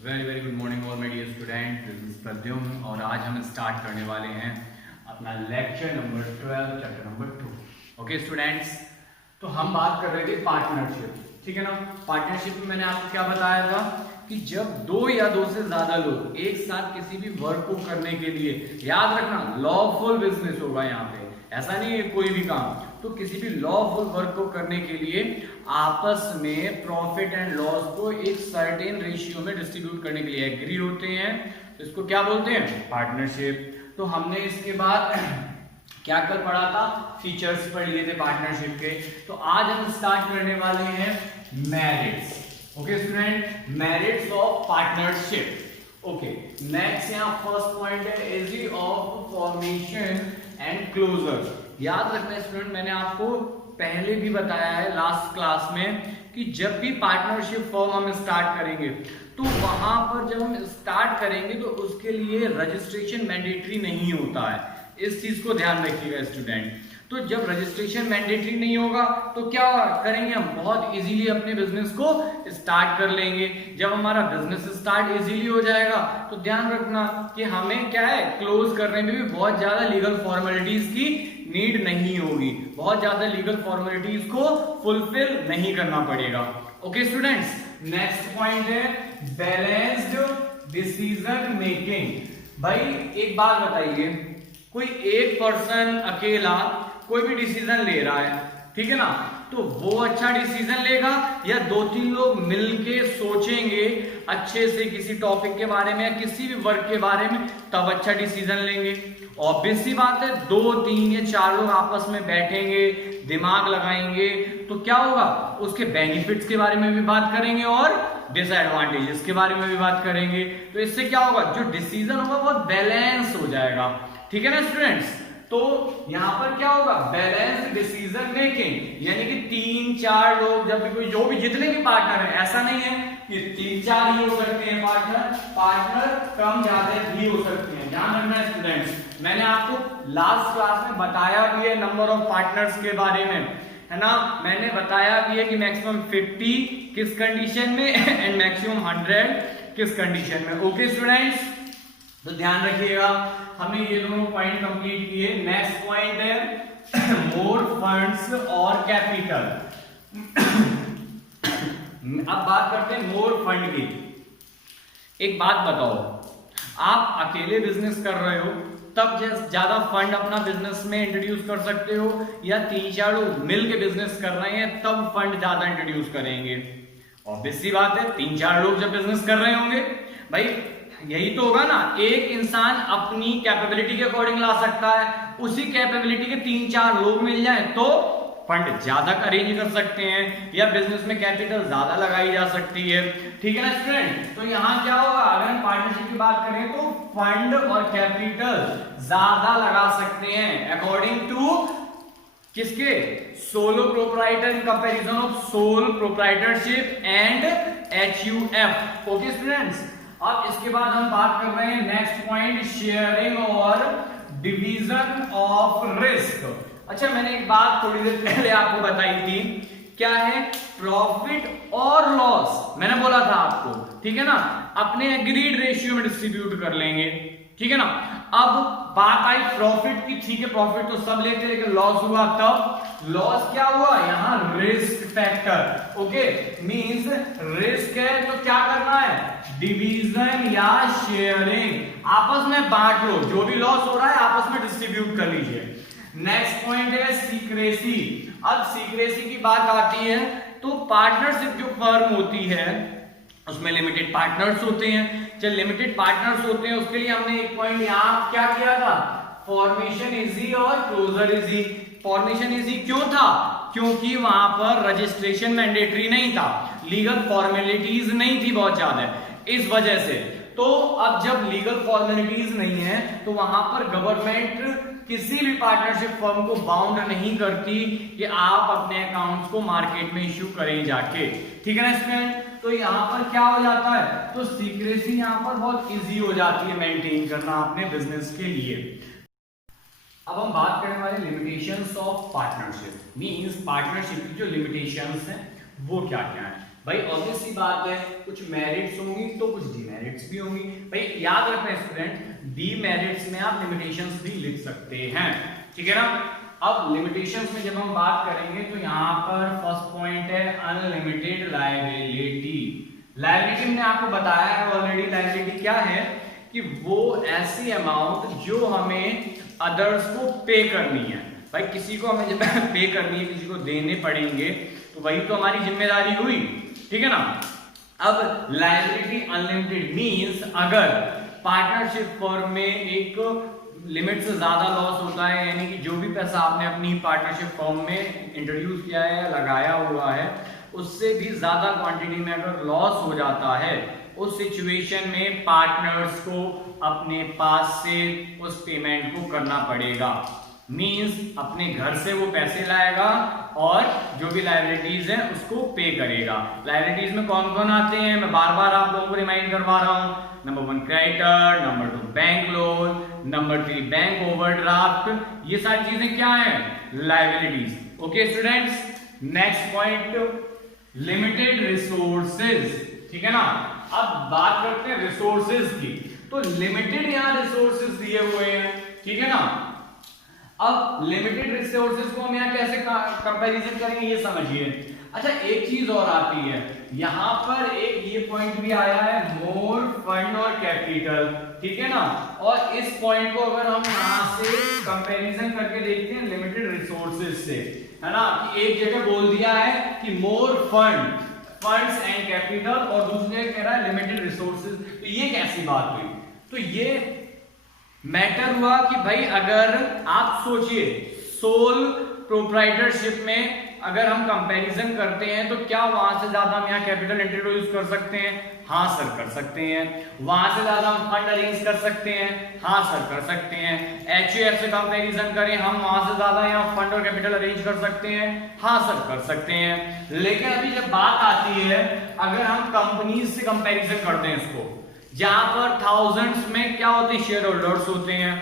Very very good morning all my dear student, this is Pradyumna और आज हम start करने वाले हैं अपना lecture number 12 chapter number 2। Okay students, तो हम बात कर रहे थे पार्टनरशिप, ठीक है ना। पार्टनरशिप में मैंने आपको क्या बताया था कि जब दो या दो से ज्यादा लोग एक साथ किसी भी वर्क को करने के लिए, याद रखना लॉफुल बिजनेस होगा यहाँ पे, ऐसा नहीं है कोई भी काम, तो किसी भी लॉफुल वर्क को करने के लिए आपस में प्रॉफिट एंड लॉस को एक सर्टेन रेशियो में डिस्ट्रीब्यूट करने के लिए एग्री होते हैं, तो इसको क्या बोलते हैं, पार्टनरशिप। तो हमने इसके बाद क्या कल पढ़ा था, फीचर्स पढ़ लिए थे पार्टनरशिप के। तो आज हम स्टार्ट करने वाले हैं merits. Okay student, merits of partnership. Okay, next यहाँ फर्स्ट पॉइंट है easy of formation and closure. याद रखना स्टूडेंट, मैंने आपको पहले भी बताया है लास्ट क्लास में कि जब भी पार्टनरशिप फॉर्म हम स्टार्ट करेंगे तो वहां पर जब हम स्टार्ट करेंगे तो उसके लिए रजिस्ट्रेशन मैंडेटरी नहीं होता है, इस चीज को ध्यान रखिएगा स्टूडेंट। तो जब रजिस्ट्रेशन मैंडेटरी नहीं होगा तो क्या करेंगे, हम बहुत इजीली अपने बिजनेस को स्टार्ट कर लेंगे। जब हमारा बिजनेस स्टार्ट इजीली हो जाएगा तो ध्यान रखना कि हमें क्या है, क्लोज करने में भी बहुत ज्यादा लीगल फॉर्मेलिटीज की नीड नहीं होगी, बहुत ज्यादा लीगल फॉर्मेलिटीज को फुलफिल नहीं करना पड़ेगा। ओके स्टूडेंट्स, नेक्स्ट पॉइंट है बैलेंस्ड डिसीजन मेकिंग। भाई एक बात बताइए, कोई एक पर्सन अकेला कोई भी डिसीजन ले रहा है, ठीक है ना, तो वो अच्छा डिसीजन लेगा या दो तीन लोग मिलके सोचेंगे अच्छे से किसी टॉपिक के बारे में या किसी भी वर्क के बारे में, तब अच्छा डिसीजन लेंगे। ऑब्वियस सी बात है, दो तीन या चार लोग आपस में बैठेंगे, दिमाग लगाएंगे, तो क्या होगा, उसके बेनिफिट्स के बारे में भी बात करेंगे और डिसएडवांटेजेस के बारे में भी बात करेंगे। तो इससे क्या होगा, जो डिसीजन होगा वो बैलेंस हो जाएगा, ठीक है ना स्टूडेंट्स। तो यहां पर क्या होगा, बैलेंस्ड डिसीजन मेकिंग, यानी कि तीन चार लोग जब भी कोई, जो भी जितने भी पार्टनर है, ऐसा नहीं है कि तीन चार ही हो सकते हैं पार्टनर कम ज्यादा भी हो सकते हैं। ध्यान रखना स्टूडेंट्स, मैंने आपको लास्ट क्लास में बताया भी है नंबर ऑफ पार्टनर्स के बारे में, है ना। मैंने बताया भी है कि मैक्सिमम 50 किस कंडीशन में एंड मैक्सिमम 100 किस कंडीशन में। ओके स्टूडेंट्स, तो ध्यान रखिएगा, हमने ये दोनों पॉइंट कंप्लीट किए। नेक्स्ट पॉइंट है मोर फंड्स और कैपिटल। अब बात करते हैं मोर फंड की। एक बात बताओ, आप अकेले बिजनेस कर रहे हो तब ज्यादा फंड अपना बिजनेस में इंट्रोड्यूस कर सकते हो, या तीन चार लोग मिलकर बिजनेस कर रहे हैं तब फंड ज्यादा इंट्रोड्यूस करेंगे। ऑब्वियस सी बात है, तीन चार लोग जब बिजनेस कर रहे होंगे, भाई यही तो होगा ना, एक इंसान अपनी कैपेबिलिटी के अकॉर्डिंग ला सकता है, उसी कैपेबिलिटी के तीन चार लोग मिल जाए तो फंड ज्यादा अरेंज कर सकते हैं या बिजनेस में कैपिटल ज्यादा लगाई जा सकती है, ठीक है ना स्टूडेंट। तो यहाँ क्या होगा, अगर हम पार्टनरशिप की बात करें तो फंड और कैपिटल ज्यादा लगा सकते हैं अकॉर्डिंग टू किसके, solo proprietor in comparison of sole proprietorship and HUF। Okay students, अब इसके बाद हम बात कर रहे हैं नेक्स्ट पॉइंट, शेयरिंग और डिवीजन ऑफ रिस्क। अच्छा, मैंने एक बात थोड़ी देर पहले आपको बताई थी, क्या है, प्रॉफिट और लॉस मैंने बोला था आपको, ठीक है ना, अपने एग्रीड रेशियो में डिस्ट्रीब्यूट कर लेंगे, ठीक है ना। अब बात आई प्रॉफिट की, ठीक है, प्रॉफिट तो सब लेते हैं, लेकिन लॉस हुआ तब, लॉस क्या हुआ, यहां risk factor. Okay, means risk है तो क्या करना है, डिवीजन या शेयरिंग, आपस में बांट लो, जो भी लॉस हो रहा है आपस में डिस्ट्रीब्यूट कर लीजिए। नेक्स्ट पॉइंट है सीक्रेसी। अब सीक्रेसी की बात आती है तो पार्टनरशिप जो फर्म होती है उसमें लिमिटेड पार्टनर्स होते हैं, जब लिमिटेड पार्टनर्स होते हैं उसके लिए हमने एक पॉइंट यहां क्या किया था, फॉर्मेशन इजी और क्लोजर इजी। फॉर्मेशन इजी क्यों था, क्योंकि वहां पर रजिस्ट्रेशन मैंडेटरी नहीं था, लीगल फॉर्मेलिटीज नहीं थी बहुत ज्यादा, इस वजह से। तो अब जब लीगल फॉर्मेलिटीज नहीं है तो वहां पर गवर्नमेंट किसी भी पार्टनरशिप फर्म को बाउंड नहीं करती कि आप अपने अकाउंट्स को मार्केट में इश्यू करें जाके, ठीक है ना स्टूडेंट। तो यहां पर क्या हो जाता है, तो सीक्रेसी यहां पर बहुत इजी हो जाती है मेंटेन करना अपने बिजनेस के लिए। अब हम बात करने वाले limitations of partnership, means partnership की जो लिमिटेशंस हैं वो क्या क्या है। भाई ऑब्वियस सी बात है, कुछ मेरिट्स होंगी तो कुछ डिमेरिट्स भी होंगी। भाई याद रखना स्टूडेंट, डिमेरिट्स में आप लिमिटेशंस भी लिख सकते हैं, ठीक है ना। अब लिमिटेशंस में जब हम बात करेंगे तो यहाँ पर फर्स्ट पॉइंट है अनलिमिटेड लायबिलिटी। लायबिलिटी ने आपको बताया है ऑलरेडी, लायबिलिटी क्या है कि वो ऐसी अमाउंट जो हमें अदर्स को पे करनी है। भाई किसी को हमें जब पे करनी है, किसी को देने पड़ेंगे, तो वही तो हमारी जिम्मेदारी हुई, ठीक है ना। अब लायबिलिटी अनलिमिटेड मींस अगर पार्टनरशिप फर्म में एक लिमिट से ज्यादा लॉस होता है, यानी कि जो भी पैसा आपने अपनी पार्टनरशिप फर्म में इंट्रोड्यूस किया है या लगाया हुआ है, उससे भी ज्यादा क्वांटिटी में अगर लॉस हो जाता है, उस सिचुएशन में पार्टनर्स को अपने पास से उस पेमेंट को करना पड़ेगा। मींस अपने घर से वो पैसे लाएगा और जो भी लायबिलिटीज हैं उसको पे करेगा। लायबिलिटीज में कौन कौन आते हैं, मैं बार बार आप लोगों को रिमाइंड करवा रहा हूं। Number 1 creditor, number 2 bank loan, number 3 bank overdraft. ये सारी चीजें क्या है, liabilities. Okay students, next point limited resources, ठीक है ना। अब बात करते हैं रिसोर्सेज की, तो लिमिटेड यहां रिसोर्सेज दिए हुए हैं, ठीक है ना। अब लिमिटेड रिसोर्सेज को हम यहाँ कैसे कंपैरिजन करेंगे ये समझिए। अच्छा एक चीज और आती है, यहाँ पर एक ये पॉइंट भी आया है मोर फंड और कैपिटल, ठीक है ना। और इस पॉइंट को अगर हम यहाँ से कंपैरिजन करके देखते हैं लिमिटेड रिसोर्सेज से, है ना, कि एक जगह बोल दिया है कि मोर फंड्स एंड कैपिटल और दूसरी जगह कह रहा है लिमिटेड रिसोर्सेज, तो ये कैसी बात हुई। तो ये मैटर हुआ कि भाई अगर आप सोचिए सोल प्रोप्राइटरशिप में अगर हम कंपैरिजन करते हैं तो क्या वहां से ज्यादा हम यहाँ कैपिटल इंट्रोड्यूस कर सकते हैं, हाँ सर कर सकते हैं। वहां से ज्यादा हम फंड अरेंज कर सकते हैं, हाँ सर कर सकते हैं। एचयूएफ से कंपैरिजन करें हम, वहां से ज्यादा यहाँ फंड और कैपिटल अरेंज कर सकते हैं, हाँ सर कर सकते हैं। लेकिन अभी जब बात आती है अगर हम कंपनीज से कंपैरिजन करते हैं इसको, जहां पर थाउजेंड्स में क्या होते हैं, शेयर होल्डर्स होते हैं,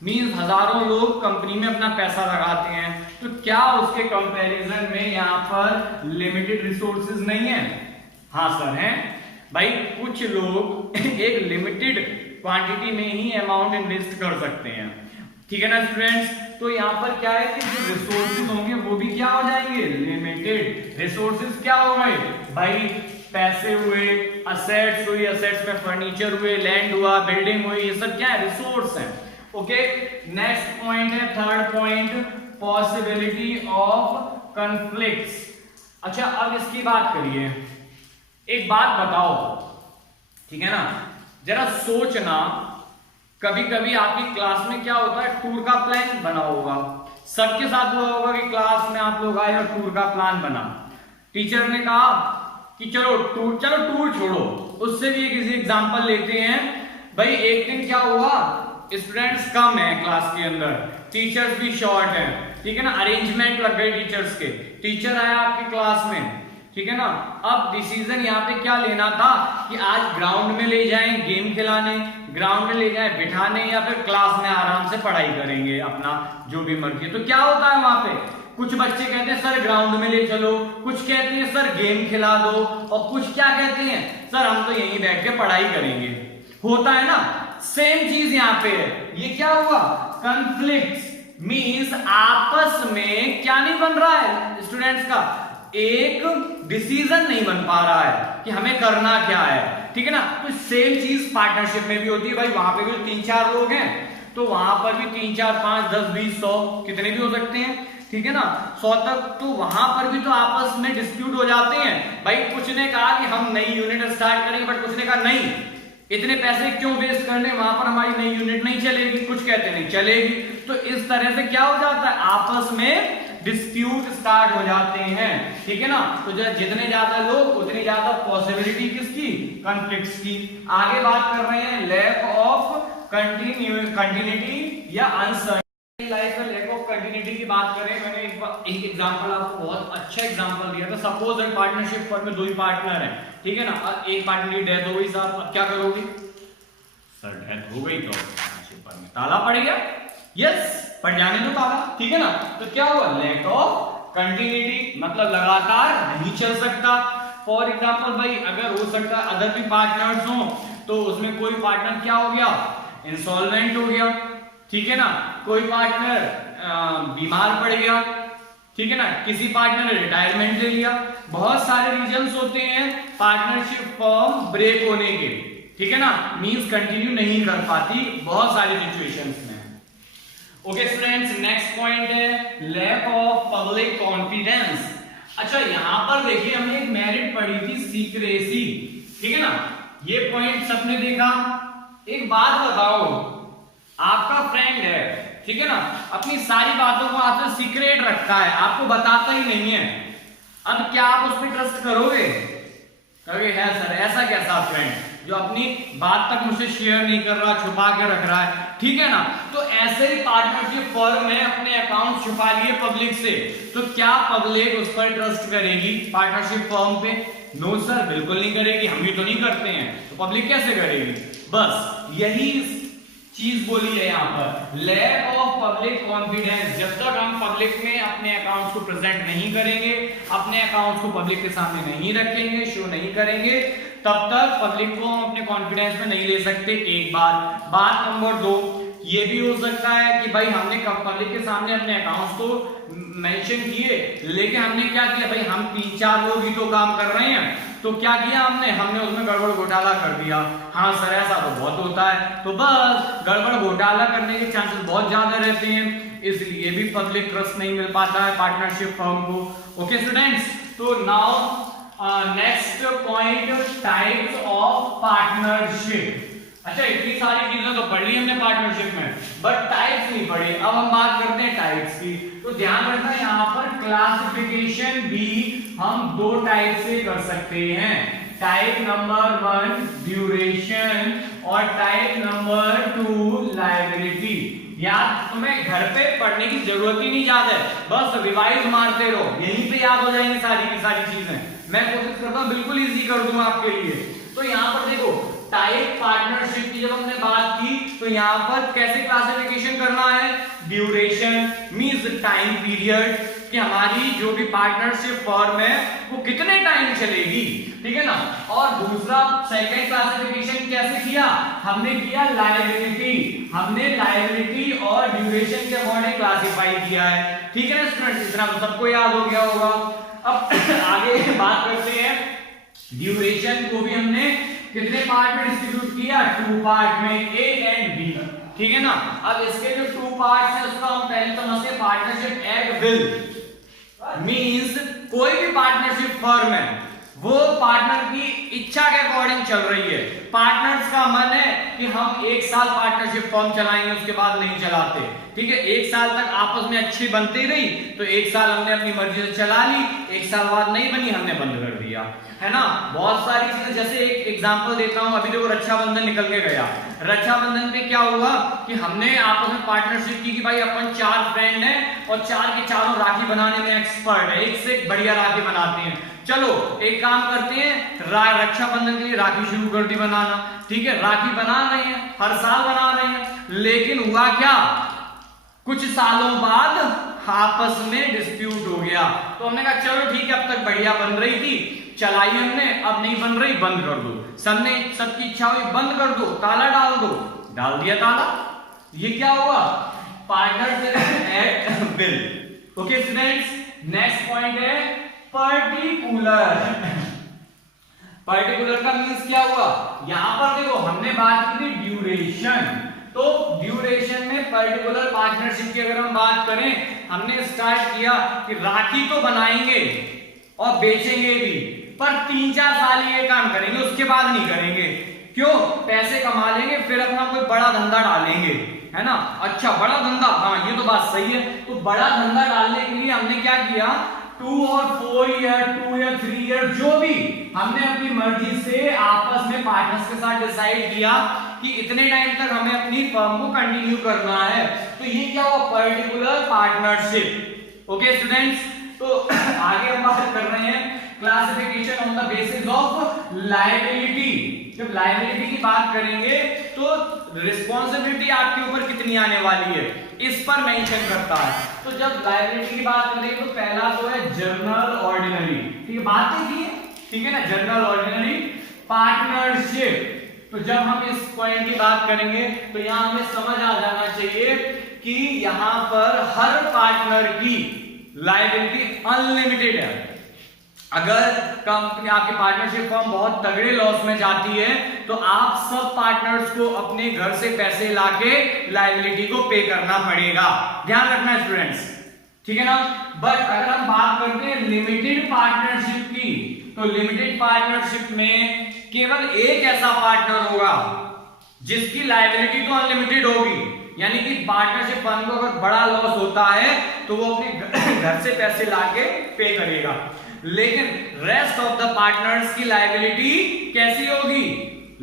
मींस हजारों लोग कंपनी में अपना पैसा लगाते हैं, तो क्या उसके कंपैरिजन में यहाँ पर लिमिटेड रिसोर्सेज नहीं है, हाँ सर हैं। भाई कुछ लोग एक लिमिटेड क्वांटिटी में ही अमाउंट इन्वेस्ट कर सकते हैं, ठीक है ना स्टूडेंट्स। तो यहाँ पर क्या है कि जो रिसोर्सेज होंगे वो भी क्या हो जाएंगे, लिमिटेड। रिसोर्सेज क्या हो गए भाई, पैसे हुए, असेट्स हुई, असेट्स में फर्नीचर हुए, लैंड हुआ, बिल्डिंग हुई, ये सब क्या है, रिसोर्स है। ओके नेक्स्ट पॉइंट है third point, possibility of conflicts. अच्छा अब इसकी बात करिए, एक बात बताओ, ठीक है ना, जरा सोचना, कभी कभी आपकी क्लास में क्या होता है, टूर का प्लान बना होगा, सबके साथ हुआ होगा कि क्लास में आप लोग आए और टूर का प्लान बना, टीचर ने कहा कि चलो टूर छोड़ो, उससे भी किसी एग्जांपल लेते हैं। भाई एक दिन क्या हुआ, स्टूडेंट्स कम है क्लास के अंदर, टीचर्स भी शॉर्ट है, ठीक है ना, अरेंजमेंट लग गए टीचर्स के, टीचर आया आपकी क्लास में, ठीक है ना। अब डिसीजन यहाँ पे क्या लेना था कि आज ग्राउंड में ले जाएं गेम खिलाने, ग्राउंड में ले जाएं बिठाने, या फिर क्लास में आराम से पढ़ाई करेंगे अपना जो भी मर्जी। तो क्या होता है वहां पे, कुछ बच्चे कहते हैं सर ग्राउंड में ले चलो, कुछ कहते हैं सर गेम खिला दो, और कुछ क्या कहते हैं सर हम तो यहीं बैठ के पढ़ाई करेंगे। होता है ना, सेम चीज यहाँ पे है। ये क्या हुआ, कॉन्फ्लिक्ट्स मींस आपस में क्या नहीं बन रहा है स्टूडेंट्स का, एक डिसीजन नहीं बन पा रहा है कि हमें करना क्या है, ठीक है ना। तो सेम चीज पार्टनरशिप में भी होती है। भाई वहां पे भी 3-4 लोग हैं तो वहां पर भी 3, 4, 5, 10, 20, 100 कितने भी हो सकते हैं, ठीक है ना, 100 तक। तो वहां पर भी तो आपस में डिस्प्यूट हो जाते हैं। भाई कुछ ने कहा कि हम नई यूनिट स्टार्ट करेंगे, बट कुछ ने कहा नहीं, इतने पैसे क्यों वेस्ट करने, वहां पर हमारी नई यूनिट नहीं चलेगी, कुछ कहते नहीं चलेगी। तो इस तरह से क्या हो जाता है, आपस में डिस्प्यूट स्टार्ट हो जाते हैं, ठीक है ना। तो जितने ज्यादा लोग उतनी ज्यादा पॉसिबिलिटी किसकी, कॉन्फ्लिक्ट्स की। आगे बात कर रहे हैं लैक ऑफ कंटिन्यूटी या अनसर्टेनिटी लाइफ में लैक ऑफ कंटिन्यूटी की बात करें। मैंने एक एग्जांपल आपको बहुत अच्छा एग्जांपल दिया था। सपोज एक पार्टनरशिप फर्म में 2 ही पार्टनर हैं, ठीक है ना, एक पार्टनर की डेथ हो गई, साहब अब क्या करोगे, सर डेथ हो गई तो पार्टनरशिप फर्म में ताला पड़ गया, यस पड़ जाने दो ताला, ठीक है ना। तो क्या हुआ, लैक ऑफ कंटिन्यूटी, मतलब लगातार नहीं चल सकता। फॉर एग्जाम्पल भाई अगर हो सकता है अदर भी पार्टनर्स हो, तो उसमें कोई पार्टनर क्या हो गया, इंसॉल्वेंट हो गया, ठीक है ना, कोई पार्टनर बीमार पड़ गया, ठीक है ना, किसी पार्टनर ने रिटायरमेंट ले लिया। बहुत सारे रीजंस होते हैं पार्टनरशिप फॉर्म ब्रेक होने के, ठीक है ना, मींस कंटिन्यू नहीं कर पाती बहुत सारी सिचुएशंस में। ओके स्टूडेंट्स, नेक्स्ट पॉइंट है लैक ऑफ पब्लिक कॉन्फिडेंस। अच्छा यहां पर देखिए हमने एक मेरिट पढ़ी थी सीक्रेसी, ठीक है ना, ये पॉइंट सबने देखा। एक बात बताओ, आपका फ्रेंड है, ठीक है ना, अपनी सारी बातों को आपसे सीक्रेट रखता है, आपको बताता ही नहीं है, अब क्या आप उस पर ट्रस्ट करोगे? कहोगे है सर ऐसा कैसा फ्रेंड जो अपनी बात तक मुझसे शेयर नहीं कर रहा, छुपा के रख रहा है, ठीक है ना। तो ऐसे ही पार्टनरशिप फर्म में अपने अकाउंट छुपा लिए पब्लिक से, तो क्या पब्लिक उस पर ट्रस्ट करेगी पार्टनरशिप फर्म पे? नो सर, बिल्कुल नहीं करेगी, हम भी तो नहीं करते हैं, तो पब्लिक कैसे करेगी? बस यही चीज बोली है यहाँ पर, लैक ऑफ पब्लिक कॉन्फिडेंस। जब तक हम पब्लिक में अपने अकाउंट्स को प्रेजेंट नहीं करेंगे, अपने अकाउंट्स को पब्लिक के सामने नहीं रखेंगे, शो नहीं करेंगे, तब तक पब्लिक को हम अपने कॉन्फिडेंस में नहीं ले सकते। एक बात नंबर 2, ये भी हो सकता है कि भाई हमने पब्लिक के सामने अपने अकाउंट्स को मेंशन किए, लेकिन हमने क्या किया, भाई हम 3-4 लोग ही तो काम कर रहे हैं, तो क्या किया हमने उसमें गड़बड़ घोटाला कर दिया। हाँ सर ऐसा तो बहुत होता है, तो बस गड़बड़ घोटाला करने के चांसेस बहुत ज्यादा रहते हैं, इसलिए भी पब्लिक ट्रस्ट नहीं मिल पाता है पार्टनरशिप फर्म को। ओके स्टूडेंट्स, तो now next point, types of partnership. अच्छा इतनी सारी चीजें तो पढ़ ली हमने पार्टनरशिप में, बट टाइप्स नहीं पढ़ी। अब हम बात करते हैं टाइप्स की। तो ध्यान रखना यहाँ पर क्लासिफिकेशन भी हम 2 टाइप से कर सकते हैं। टाइप नंबर 1 ड्यूरेशन और टाइप नंबर 2 लायबिलिटी। याद तुम्हें घर पे पढ़ने की जरूरत ही नहीं ज्यादा है, बस रिवाइज मारते रहो, यहीं पे याद हो जाएंगी सारी की सारी चीजें। मैं कोशिश करता हूँ बिल्कुल इजी कर दूं आपके लिए। तो यहाँ पर देखो टाइप पार्टनरशिप की जब हमने बात की, तो यहाँ पर कैसे क्लासिफिकेशन करना है, ड्यूरेशन मींस टाइम पीरियड, कि हमारी जो भी पार्टनरशिप फर्म है वो कितने टाइम चलेगी, ठीक है ना। और दूसरा सेकंड क्लासिफिकेशन कैसे किया, हमने किया लायबिलिटी, हमने लायबिलिटी और ड्यूरेशन के अकॉर्डिंग क्लासिफाई किया है, ठीक है ना स्टूडेंट्स, इतना तो सबको याद हो गया होगा। अब आगे बात करते हैं, ड्यूरेशन को भी हमने कितने पार्ट में डिस्ट्रीब्यूट किया, 2 पार्ट में, ए एंड बी, ठीक है ना। अब इसके जो 2 पार्ट्स हैं उसको हम पहले समझते हैं, पार्टनरशिप एट विल मींस कोई भी पार्टनरशिप फर्म है वो पार्टनर की इच्छा के अकॉर्डिंग चल रही है। पार्टनर्स का मन है कि हम 1 साल पार्टनरशिप फर्म चलाएंगे, उसके बाद नहीं चलाते, ठीक है। 1 साल तक आपस में अच्छी बनती रही, तो 1 साल हमने अपनी मर्जी से चला ली, 1 साल बाद नहीं बनी हमने बंद कर दिया, है ना। बहुत सारी चीजें, जैसे एक एग्जांपल देता हूं, अभी देखो रक्षाबंधन निकल के गया, रक्षाबंधन पे क्या हुआ कि हमने आपस में पार्टनरशिप की कि भाई अपन 4 फ्रेंड हैं और 4 के चारों राखी बनाने में एक्सपर्ट है, एक से एक बढ़िया राखी बनाते हैं, चलो एक काम करते हैं, रक्षाबंधन के लिए राखी शुरू कर दी बनाना, ठीक है। राखी बना रहे हैं, हर साल बना रहे हैं, लेकिन हुआ क्या, कुछ सालों बाद आपस में डिस्प्यूट हो गया, तो हमने कहा चलो ठीक है, अब तक बढ़िया बन रही थी, चलाई हमने, अब नहीं बन रही, बंद कर दो। सबने सबकी इच्छा हुई बंद कर दो, ताला डाल दो, डाल दिया ताला, ये क्या हुआ, partnership at will. Okay students, next point है पर्टिकुलर। पर्टिकुलर का मींस क्या हुआ, यहां पर देखो हमने बात की थी ड्यूरेशन, तो ड्यूरेशन में पर्टिकुलर पार्टनरशिप की अगर हम बात करें, हमने स्टार्ट किया कि राखी तो बनाएंगे और बेचेंगे भी, पर 3-4 साल ये काम करेंगे, उसके बाद नहीं करेंगे। क्यों, पैसे कमा लेंगे, फिर अपना कोई बड़ा धंधा डालेंगे, है ना। अच्छा बड़ा धंधा, हाँ ये तो बात सही है। तो बड़ा धंधा डालने के लिए हमने क्या किया, 2 और 4 ईयर, 2 या 3 ईयर, जो भी हमने अपनी मर्जी से आपस में पार्टनर्स के साथ डिसाइड किया कि इतने टाइम तक हमें अपनी फर्म को कंटिन्यू करना है, तो ये क्या हुआ, पर्टिकुलर पार्टनरशिप। ओके स्टूडेंट्स, तो आगे हम बात कर रहे हैं classification on the basis of liability. जब लायबिलिटी की बात करेंगे तो रिस्पॉन्सिबिलिटी आपके ऊपर कितनी आने वाली है, इस पर मेंशन करता है। तो जब लायबिलिटी की बात करेंगे तो पहला तो है जनरल ऑर्डिनरी, ठीक है, बात देखिए ठीक है ना, जनरल ऑर्डिनरी पार्टनरशिप। तो जब हम इस पॉइंट की बात करेंगे तो यहां हमें समझ आ जाना चाहिए कि यहां पर हर पार्टनर की लायबिलिटी अनलिमिटेड है। अगर कंपनी आपकी पार्टनरशिप फर्म बहुत तगड़े लॉस में जाती है तो आप सब पार्टनर्स को अपने घर से पैसे लाके लायबिलिटी को पे करना पड़ेगा, ध्यान रखना स्टूडेंट्स, ठीक है ना। बट अगर हम बात करते हैं लिमिटेड पार्टनरशिप की, तो लिमिटेड पार्टनरशिप में केवल एक ऐसा पार्टनर होगा जिसकी लायबिलिटी तो अनलिमिटेड होगी, यानी कि पार्टनरशिप फर्म को अगर बड़ा लॉस होता है तो वो अपने घर से पैसे लाके पे करेगा। लेकिन रेस्ट ऑफ द पार्टनर्स की लायबिलिटी कैसी होगी,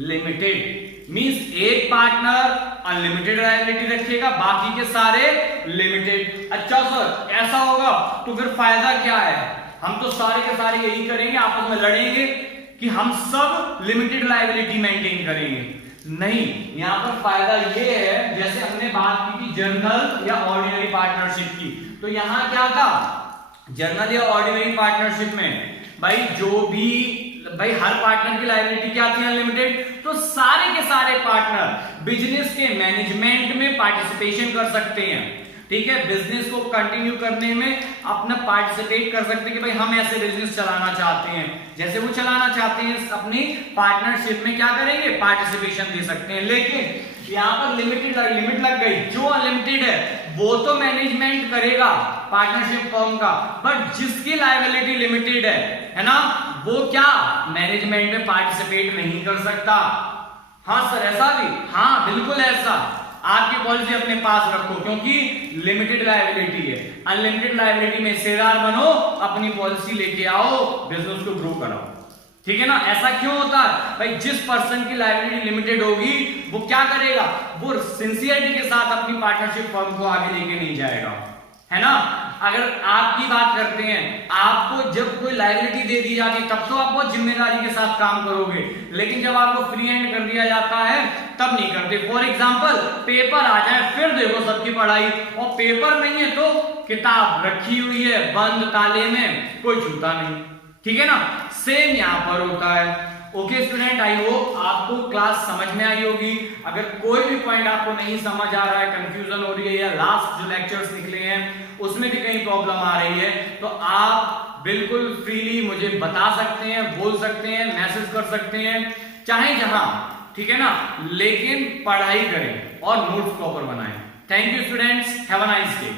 लिमिटेड। मींस एक पार्टनर अनलिमिटेड लायबिलिटी रखेगा, बाकी के सारे लिमिटेड। अच्छा सर ऐसा होगा तो फिर फायदा क्या है, हम तो सारे के सारे यही करेंगे, आपस में लड़ेंगे कि हम सब लिमिटेड लायबिलिटी मेंटेन करेंगे। नहीं, यहां पर फायदा ये है, जैसे हमने बात की थी जनरल या ऑर्डिनरी पार्टनरशिप की, तो यहां क्या था, जनरल या ऑर्डिनरी पार्टनरशिप में भाई जो भी भाई हर पार्टनर की लायबिलिटी क्या थी, अनलिमिटेड। तो सारे के सारे पार्टनर बिजनेस के मैनेजमेंट में पार्टिसिपेशन कर सकते हैं, ठीक है, बिजनेस को कंटिन्यू करने में अपना पार्टिसिपेट कर सकते हैं कि भाई हम ऐसे बिजनेस चलाना चाहते हैं, जैसे वो चलाना चाहते हैं अपनी पार्टनरशिप में क्या करेंगे, पार्टिसिपेशन दे सकते हैं। लेकिन यहां पर लिमिट लग गई, जो अनलिमिटेड है वो तो मैनेजमेंट करेगा पार्टनरशिप फर्म का, बट जिसकी लायबिलिटी लिमिटेड है ना, वो क्या मैनेजमेंट में पार्टिसिपेट नहीं कर सकता। हाँ सर ऐसा भी, हाँ बिल्कुल ऐसा, आपकी पॉलिसी अपने पास रखो क्योंकि लिमिटेड लायबिलिटी है, अनलिमिटेड लायबिलिटी में हिस्सेदार बनो, अपनी पॉलिसी लेके आओ, बिजनेस को ग्रो कराओ, ठीक है ना। ऐसा क्यों होता है भाई, जिस पर्सन की लायबिलिटी लिमिटेड होगी वो क्या करेगा, वो सिंसियरिटी के साथ अपनी पार्टनरशिप फर्म को आगे लेके नहीं जाएगा, है ना। अगर आपकी बात करते हैं, आपको जब कोई लायबिलिटी दे दी जाती तब तो आप बहुत जिम्मेदारी के साथ काम करोगे, लेकिन जब आपको फ्री हैंड कर दिया जाता है तब नहीं करते। फॉर एग्जांपल पेपर आ जाए फिर देखो सबकी पढ़ाई, और पेपर नहीं है तो किताब रखी हुई है बंद ताले में, कोई छूता नहीं, ठीक है ना। सेम यहां पर होता है। ओके स्टूडेंट, आई होप आपको क्लास समझ में आई होगी। अगर कोई भी पॉइंट आपको नहीं समझ आ रहा है, कंफ्यूजन हो रही है, या लास्ट जो लेक्चर्स निकले हैं उसमें भी कहीं प्रॉब्लम आ रही है, तो आप बिल्कुल फ्रीली मुझे बता सकते हैं, बोल सकते हैं, मैसेज कर सकते हैं, चाहे जहां, ठीक है ना। लेकिन पढ़ाई करें और नोट्स प्रॉपर बनाएं। Thank you students, have a nice day.